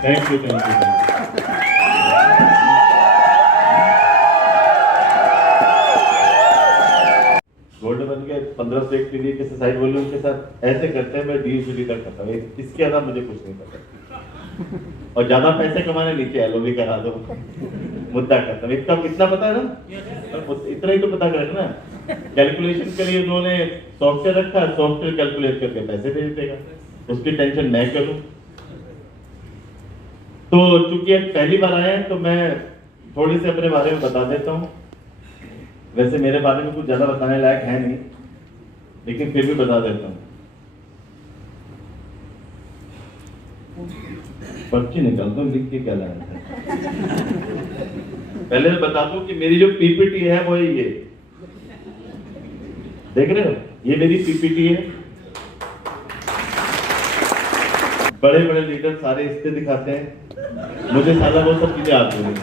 Thank you. Gold बन के 15 से 1 पीढ़ी के साइड वॉल्यूम के साथ ऐसे करते हैं, मैं DUCD तक करता हूँ, इसके अलावा मुझे कुछ नहीं पता। और ज्यादा पैसे कमाने नीचे LOB करा दो, मुद्दा करता हूँ। इतना कितना पता है ना, इतना ही तो पता कर ना। कैलकुलेशन के लिए उन्होंने सॉफ्टवेयर रखा, सॉफ्टवेयर कैलकुलेट करके पैसे भेज देगा, उसकी टेंशन मैं करूं। तो चूंकि अब पहली बार आए हैं तो मैं थोड़ी सी अपने बारे में बता देता हूं। वैसे मेरे बारे में कुछ ज्यादा बताने लायक है नहीं, लेकिन फिर भी बता देता हूं। पर्ची निकालता हूं, लिख के क्या लाया था। पहले मैं बता दूं कि मेरी जो PPT है वो ये देख रहे हो, ये मेरी PPT है। बड़े बड़े लीडर सारे इस पे दिखाते हैं, मुझे सारा वो सब चीजें आती नहीं।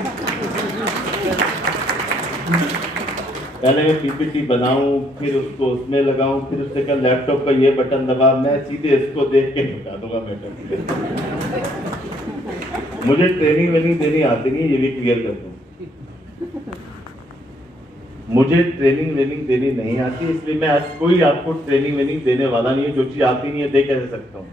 पहले मैं PPT बनाऊं, फिर उसको उसमें लगाऊं, फिर उससे कल लैपटॉप का ये बटन दबा, मैं सीधे इसको देख के बता दूंगा मैडम। मुझे ट्रेनिंग वेनिंग देनी आती नहीं, ये भी क्लियर कर दूं। मुझे ट्रेनिंग वेनिंग देनी नहीं आती, इसलिए मैं आज कोई आपको ट्रेनिंग वेनिंग देने वाला नहीं है। जो चीज आती नहीं है दे कैसे सकता हूँ।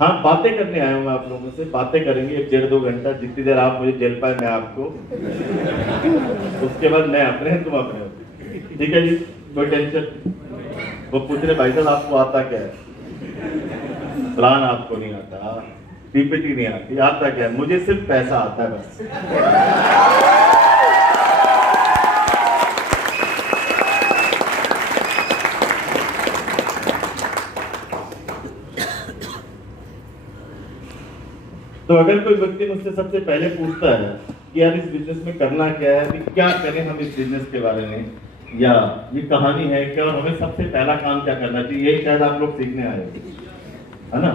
हाँ, बातें करने आया हूँ आप लोगों से, बातें करेंगे 1-1.5-2 घंटा, जितनी देर आप मुझे झेल पाए मैं आपको। उसके बाद मैं अपने तुम अपने, ठीक है जी, कोई टेंशन। वो पूछ रहे भाई साहब आपको आता क्या है? प्लान आपको नहीं आता, PPT नहीं आती, आता क्या है? मुझे सिर्फ पैसा आता है बस। तो अगर कोई व्यक्ति मुझसे सबसे पहले पूछता है कि यार इस बिजनेस में करना क्या है, कि क्या करें हम इस बिजनेस के बारे में, या ये कहानी है क्या, और हमें सबसे पहला काम क्या करना चाहिए, यही शायद आप लोग सीखने आए हो, है ना,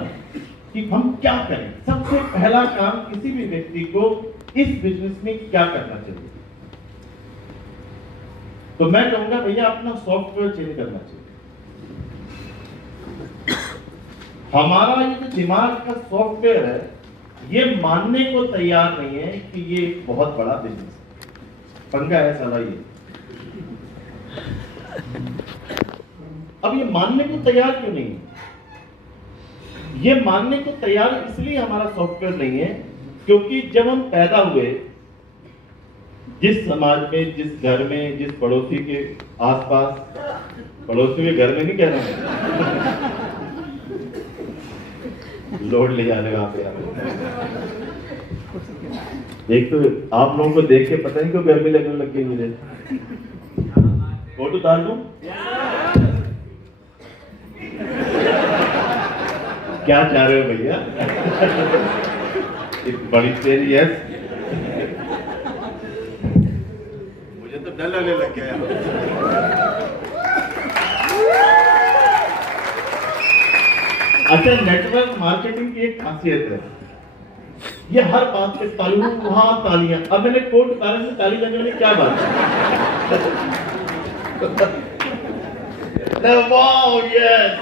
कि हम क्या करें। सबसे पहला काम किसी भी व्यक्ति को इस बिजनेस में क्या करना चाहिए, तो मैं कहूंगा भैया अपना सॉफ्टवेयर चेंज करना चाहिए। हमारा ये जो दिमाग का सॉफ्टवेयर है, ये मानने को तैयार नहीं है कि ये एक बहुत बड़ा बिजनेस है, पंगा है साला ये। अब ये मानने को तैयार क्यों नहीं है? ये मानने को तैयार इसलिए हमारा सॉफ्टवेयर नहीं है क्योंकि जब हम पैदा हुए, जिस समाज में, जिस घर में, जिस पड़ोसी के आसपास, पड़ोसी के घर में नहीं कह रहा हूं, लोड ले जाने वहां पे। एक तो आप लोगों को देख के पता नहीं क्यों गर्मी लगने लग गई मुझे। फोटो डाल दूं? क्या चाह रहे हो भैया? एक बड़ी तेरी है, मुझे तो डर लगने लग गया। अच्छा, नेटवर्क मार्केटिंग की एक खासियत है, ये हर बात पे तालियां, वहां तालियां। अब मैंने कोट उतारे में ताली लगने वाली क्या बात है? Wow, yes.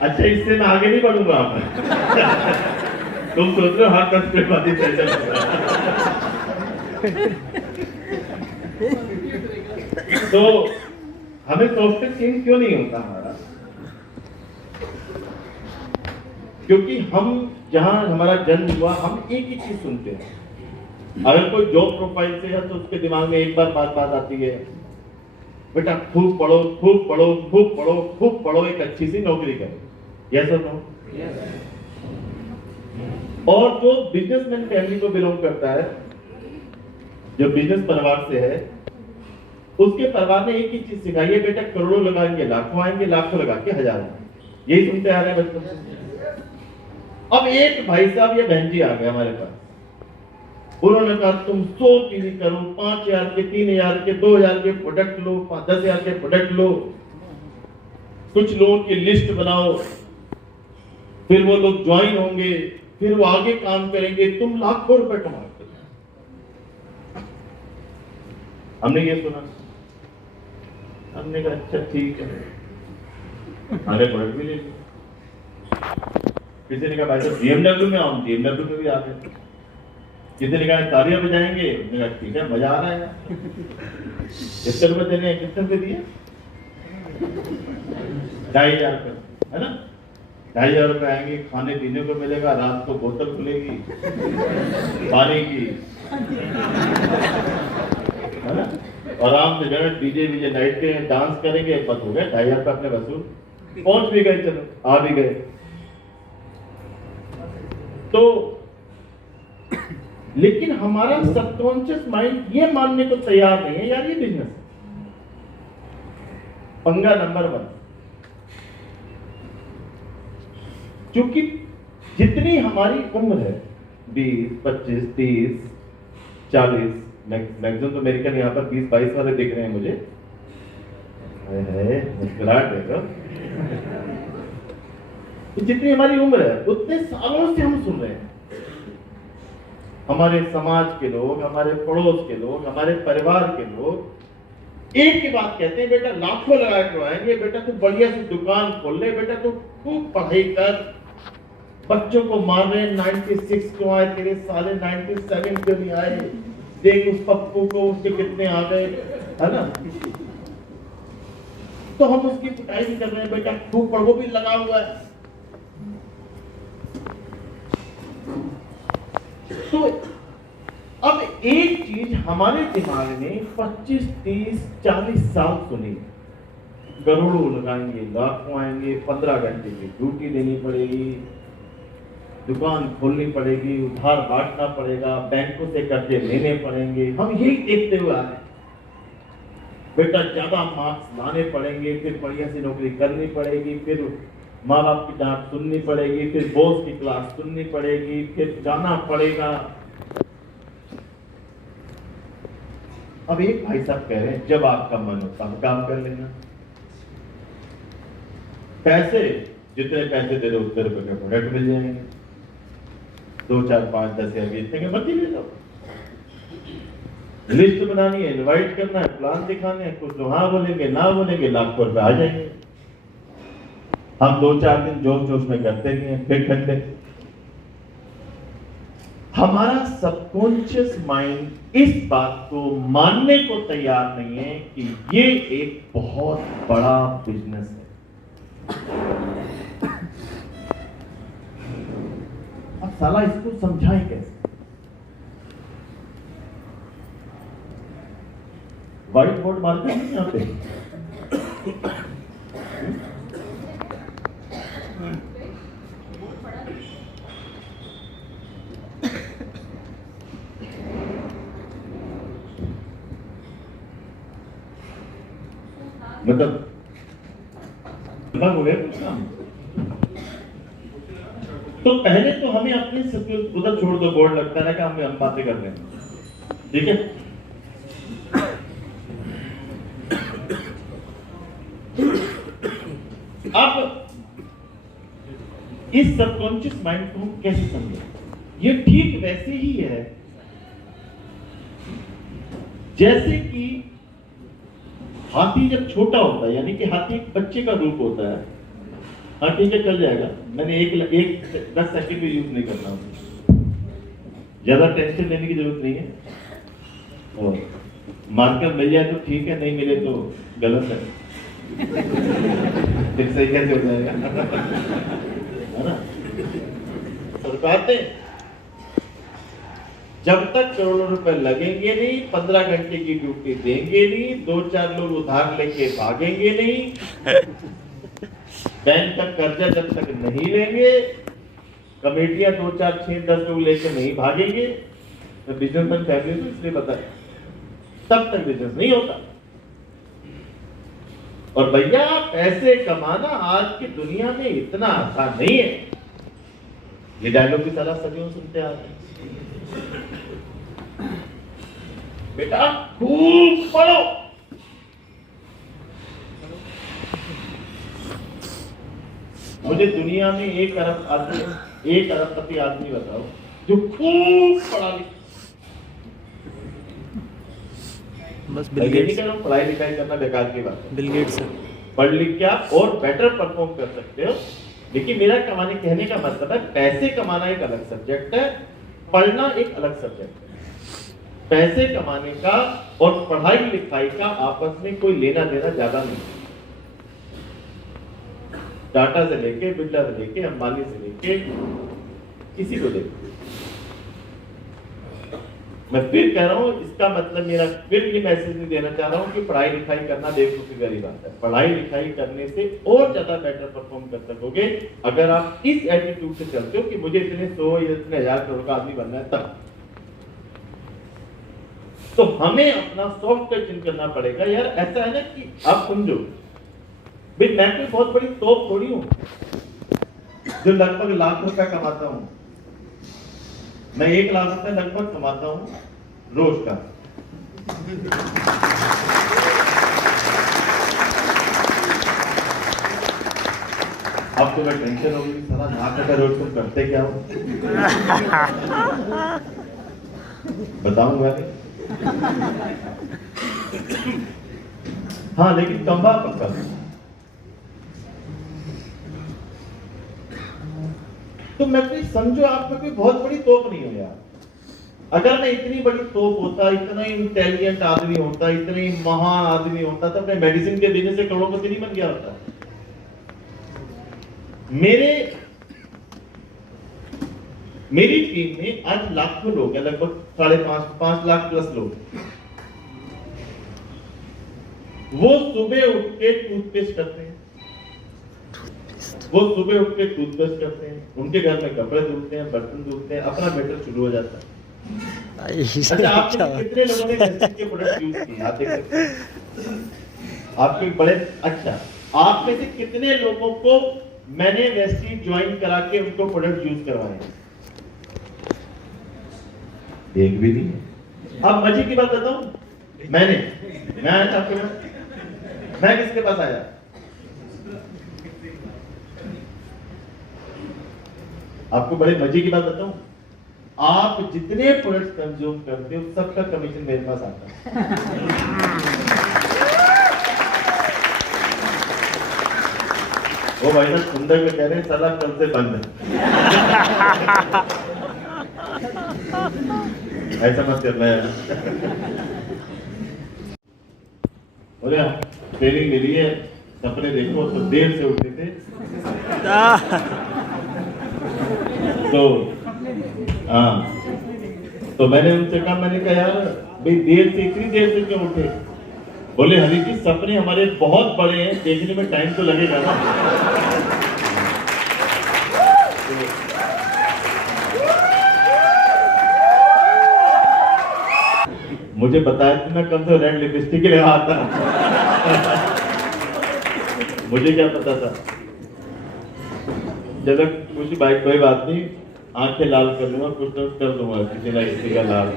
अच्छा, इससे मैं आगे नहीं बढ़ूंगा। तुम सोच रहे हो हर 10 मिनट बाद ही चल जाएगा। तो हमें सॉफ्टवेयर चेंज क्यों नहीं होता हमारा? क्योंकि हम जहां हमारा जन्म हुआ, हम एक ही चीज सुनते हैं। अगर कोई जॉब प्रोफाइल से है तो उसके दिमाग में एक बार बात आती है, बेटा खूब पढ़ो, खूब पढ़ो, खूब पढ़ो, खूब पढ़ो, एक अच्छी सी नौकरी करो। यस और नो? और जो बिजनेसमैन फैमिली को बिलोंग करता है, जो बिजनेस परिवार से है, उसके परिवार ने एक ही चीज सिखाई है, बेटा करोड़ों लगाएंगे लाखों आएंगे, लाखों लगा के हजार आएंगे। यही सुनते आ रहे हैं बचपन से। अब एक भाई साहब या बहन जी आ गए हमारे पास, उन्होंने कहा तुम 100 टीवी करो, 5,000 के, 3,000 के, 2,000 के प्रोडक्ट लो, 10,000 के प्रोडक्ट लो, कुछ लोगों की लिस्ट बनाओ, फिर वो लोग ज्वाइन होंगे, फिर वो आगे काम करेंगे, तुम लाखों रुपए कमाओगे। हमने ये सुना, हमने कहा अच्छा ठीक है, हमारे प्रोडक्ट भी ले लो। किसी ने कहा भाई साहब BMW में आओ, BMW में भी आ गए। किसी ने कहा तालियां बजाएंगे, मैंने कहा ठीक है मजा आ रहा है। कितने रुपए देने हैं, कितने रुपए दिए? 2,500 रुपए, है ना? 2,500 रुपए आएंगे, खाने पीने को मिलेगा, रात को बोतल खुलेगी पानी की, है ना? आराम से जगह डीजे वीजे नाइट के डांस करेंगे, बस हो गए 2,500 रुपए अपने वसूल, पहुंच भी गए, चलो आ भी गए। तो लेकिन हमारा सबकॉन्शियस माइंड ये मानने को तैयार नहीं है यार ये बिजनेस है। पंगा नंबर 1, क्योंकि जितनी हमारी उम्र है 20, 25, 30, 40, मैक्सिमम तो अमेरिकन यहाँ पर 20-22 वाले दिख रहे हैं मुझे, मुस्कुराहट देखो। जितनी हमारी उम्र है उतने सालों से हम सुन रहे हैं, हमारे समाज के लोग, हमारे पड़ोस के लोग, हमारे परिवार के लोग एक ही बात कहते हैं, बेटा लाखों लगा के आएंगे, बेटा तू बढ़िया सी दुकान खोल ले, बेटा तू खूब पढ़ाई कर, बच्चों को मार रहे 96 क्यों आए तेरे साले, 97 क्यों नहीं आए, देख उस पप्पू को उसके कितने आ गए, है ना? तो हम उसकी पिटाई भी कर रहे हैं, बेटा खूब पढ़ो भी लगा हुआ है। तो अब एक चीज हमारे दिमाग में 25, 30, 40 साल सुनी, करोड़ों लगाएंगे, लाखों आएंगे, 15 घंटे की ड्यूटी देनी पड़ेगी, दुकान खोलनी पड़ेगी, उधार बांटना पड़ेगा, बैंकों से कर्जे लेने पड़ेंगे, हम यही देखते हुए आ रहे हैं। बेटा ज्यादा मार्क्स लाने पड़ेंगे, फिर बढ़िया सी नौकरी करनी पड़ेगी, फिर माँ बाप की डांट सुननी पड़ेगी, फिर बॉस की क्लास सुननी पड़ेगी, फिर जाना पड़ेगा। अब एक भाई साहब कह रहे हैं जब आपका मन होता है काम कर लेना, पैसे जितने पैसे दे दो उतने रुपए के प्रोडक्ट मिल जाएंगे, 2, 4, 5, 10 या 20 के मर्जी ले लो। लिस्ट बनानी है, इनवाइट करना है, प्लान दिखाने हैं, कुछ लोग हाँ बोलेंगे ना बोलेंगे, लाखों रुपए आ जाएंगे। हम 2-4 दिन जोश में करते नहीं है, फिर ठंडे। हमारा सबकॉन्शियस माइंड इस बात को मानने को तैयार नहीं है कि ये एक बहुत बड़ा बिजनेस है। अब साला इसको समझाएं कैसे? व्हाइट बोर्ड मारते हैं यहाँ पे, मतलब हो गया कुछ काम। तो पहले तो हमें अपने उधर छोड़ दो, बोर्ड लगता है कि हम बातें कर रहे हैं, ठीक है? अब इस सबकॉन्शियस माइंड को हम कैसे समझें? ये ठीक वैसे ही है जैसे कि हाथी जब छोटा होता है, यानी कि हाथी एक बच्चे का रूप होता है, हाँ ठीक है चल जाएगा, मैंने एक 10 सेकंड भी यूज नहीं करना, ज्यादा टेंशन लेने की जरूरत नहीं है, और मार्कर मिल जाए तो ठीक है, नहीं मिले तो गलत है, फिर सही कैसे हो जाएगा, है ना? सरकार ने जब तक करोड़ों रुपए लगेंगे नहीं, 15 घंटे की ड्यूटी देंगे नहीं, 2-4 लोग उधार लेके भागेंगे नहीं, बैंक का कर्जा जब तक नहीं लेंगे, कमेटियां 2-4, 6, 10 लोग लेके नहीं भागेंगे, तो बिजनेसमैन फैमिली को इसलिए बताए तब तक बिजनेस नहीं होता। और भैया पैसे कमाना आज की दुनिया में इतना आसान नहीं है। ये डायलॉग भी साला सदियों सुनते आ रहे हैं। बेटा खूब पढ़ो। मुझे दुनिया में 1 अरबपति आदमी बताओ जो खूब पढ़ा लिखा। बस बिल गेट्स। पढ़ाई लिखाई करना बेकार की बात है। Bill Gates sir. पढ़ लिख के आप और बेटर परफॉर्म कर सकते हो। लेकिन मेरा कहने का मतलब है, पैसे कमाना एक अलग सब्जेक्ट है, पढ़ना एक अलग सब्जेक्ट है। पैसे कमाने का और पढ़ाई लिखाई का आपस में कोई लेना देना ज्यादा नहीं। टाटा से लेके, बिरला से लेके, अंबानी से लेके किसी को देखो। मैं फिर कह रहा हूं, इसका मतलब मेरा फिर ये मैसेज नहीं देना चाह रहा हूं कि पढ़ाई लिखाई करना बेवकूफी वाली बात है। पढ़ाई लिखाई करने से और ज्यादा बेटर परफॉर्म कर सकोगे अगर आप इस एटीट्यूड से चलते हो कि मुझे इतने 100 या इतने 1000 करोड़ का आदमी बनना है तब। तो हमें अपना सॉफ्टवेयर चेंज करना पड़ेगा। यार ऐसा है ना कि आप समझो भाई, मैं कोई बहुत बड़ी तोप थोड़ी हूं जो लगभग लाख रुपया कमाता हूं। मैं 1 लाख रुपए लगभग कमाता हूं रोज का। अब तो मैं टेंशन हो गई, सारा लाख रुपए रोज तुम करते क्या हो? बताऊंगा नहीं। हाँ, लेकिन कमा पक्का। तो मैं कोई समझो, आप में कोई बहुत बड़ी तोप नहीं हो यार। अगर मैं इतनी बड़ी तोप होता, इतना इंटेलिजेंट आदमी होता, इतने महान आदमी होता, तो अपने मेडिसिन के बिजनेस से करोड़पति नहीं बन गया होता। मेरी टीम में आज लाखों लोग हैं, लगभग 5.5 लाख प्लस लोग। वो सुबह उठ के टूथपेस्ट करते हैं, उनके घर में कपड़े धुलते हैं, बर्तन धुलते हैं, अपना बेटर शुरू हो जाता है। अच्छा, आपने कितने लोगों ने वेस्टीज के प्रोडक्ट यूज किए? आप देख सकते हैं आपके बड़े। अच्छा, आप में से कितने लोगों को मैंने वेस्टीज ज्वाइन करा के उनको प्रोडक्ट यूज करवाए? एक भी नहीं। अब मजे की बात बताऊं, मैं आया था आपके पास। मैं किसके पास आया? आपको बड़े मजे की बात बताऊं, आप जितने प्रोडक्ट्स कंज्यूम करते हो सबका कमीशन मेरे पास आता है। वो भाई साहब सुंदर में कह रहे हैं साला कल से बंद है। ऐसा मत करना है। ट्रेनिंग मिली है, सपने देखो तो देर से उठे थे। तो हाँ, तो मैंने उनसे कहा, मैंने कहा यार भाई इतनी देर से क्यों उठे? बोले हरी जी सपने हमारे बहुत बड़े हैं, देखने में टाइम तो लगेगा ना। मुझे बताया कि मैं कम से रेड लिपस्टिक ही लगाता। मुझे क्या पता था। चलो कुछ भाई, कोई बात नहीं, आंखें लाल कर लूंगा, कुछ ना कुछ कर दूंगा किसी ना किसी का लाल।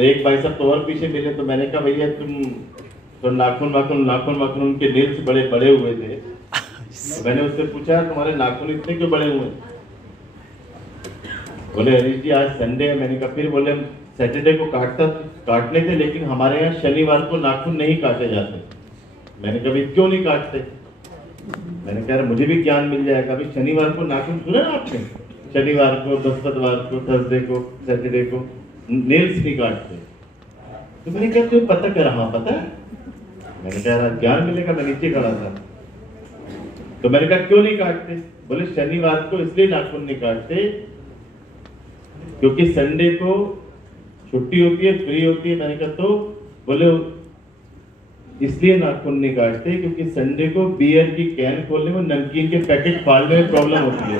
एक भाई साहब तो और पीछे मिले, तो मैंने कहा भैया तुम तो नाखून उनके नेल्स बड़े बड़े हुए थे। तो मैंने उससे पूछा तुम्हारे नाखून इतने क्यों बड़े हुए? बोले हरीश जी आज संडे है। मैंने कहा फिर? बोले सैटरडे को काटने थे, लेकिन हमारे यहाँ शनिवार को नाखून नहीं काटे जाते। मैंने कहा क्यों नहीं काटते? मैंने कहा मुझे भी ज्ञान मिल जाएगा। अभी शनिवार को नाखून सुना ना आपने? शनिवार को, बृहस्पतिवार को, थर्सडे को, सैटरडे को नेल्स नहीं काटते। तो मैंने कहा तुम्हें पता करा? हाँ पता है। मैंने कहा ज्ञान मिलेगा, मैं नीचे खड़ा था। तो मैंने कहा क्यों नहीं काटते? बोले शनिवार को इसलिए नाखून नहीं काटते क्योंकि संडे को छुट्टी होती है, फ्री होती है। मैंने कहा तो? बोले इसलिए नाखून नहीं काटते क्योंकि संडे को बियर की कैन खोलने में, नमकीन के पैकेट फाड़ने में प्रॉब्लम होती है।